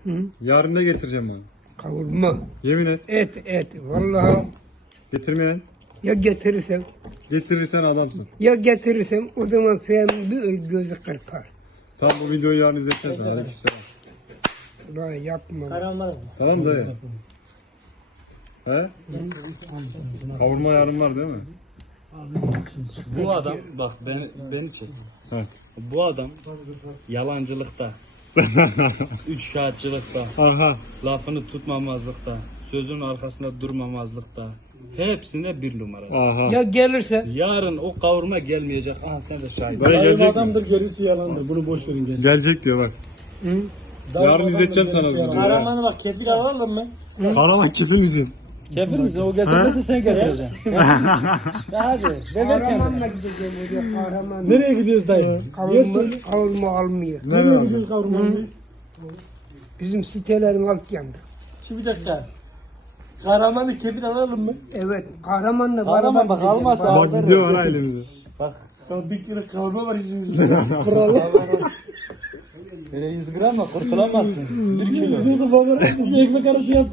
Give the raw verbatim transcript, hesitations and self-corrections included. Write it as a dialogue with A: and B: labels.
A: Hı?
B: Yarın ne getireceğim bana?
A: Kavurma.
B: Yemin et.
A: Et et. Vallahi
B: Getirmeyen.
A: ya getirirsem
B: Getirirsen adamsın.
A: ya getirirsem o zaman Fehmi bir gözü kırpar.
B: Sen bu videoyu yarın izleteceksin. Aleykümselam.
A: Ulan yapma.
B: Tamam dayı. He? Kavurma yarın var değil mi?
C: Bu adam bak beni, beni çek.
B: He.
C: Bu adam yalancılıkta, üç kağıtçılıkta,
B: Aha.
C: lafını tutmamazlıkta, sözün arkasında durmamazlıkta. Hepsinde bir numara.
B: Aha.
A: Ya gelirse
C: Yarın o kavurma gelmeyecek. Aha sen de şahit.
B: Dayı
D: Daim
B: gelecek mi?
D: adamdır, gerisi yalandır. Bunu boş verin gel.
B: Gelecek diyor bak.
A: hı?
D: Daim
B: Yarın
D: adamdır,
B: izleteceğim
D: gerisi
B: sana bu
D: yalan.
B: videoyu.
D: Kahramanı bak, kefil alalım mı?
B: Kahraman kefil misin?
C: Kefil misin? O getirmezse sen getireceksin.
D: Hadi.
A: Kahramanla gideceğim oraya kahraman.
D: Nereye gidiyoruz dayı? Yer
A: Kavurma,
D: söyle.
A: kavurma almıyor.
D: Nereye
B: Nereye
D: gidiyoruz kavurma?
A: Bizim sitelerin alt yandı.
D: Şimdi bir dakika. Kahramanı kefil alalım mı?
A: Evet. Kahramanla
C: Kahraman
A: beraber
C: bak,
A: gideceğim.
C: almazsa
A: Beraber-
B: Bak video var ha elimizde.
C: Bak.
D: Ya bir kere kavurma var içimizde. Kralı.
C: Böyle yüz gram mı kurtulamazsın. Bir kilo.
D: Yusuf Ömer bize ekmek arası yaptı.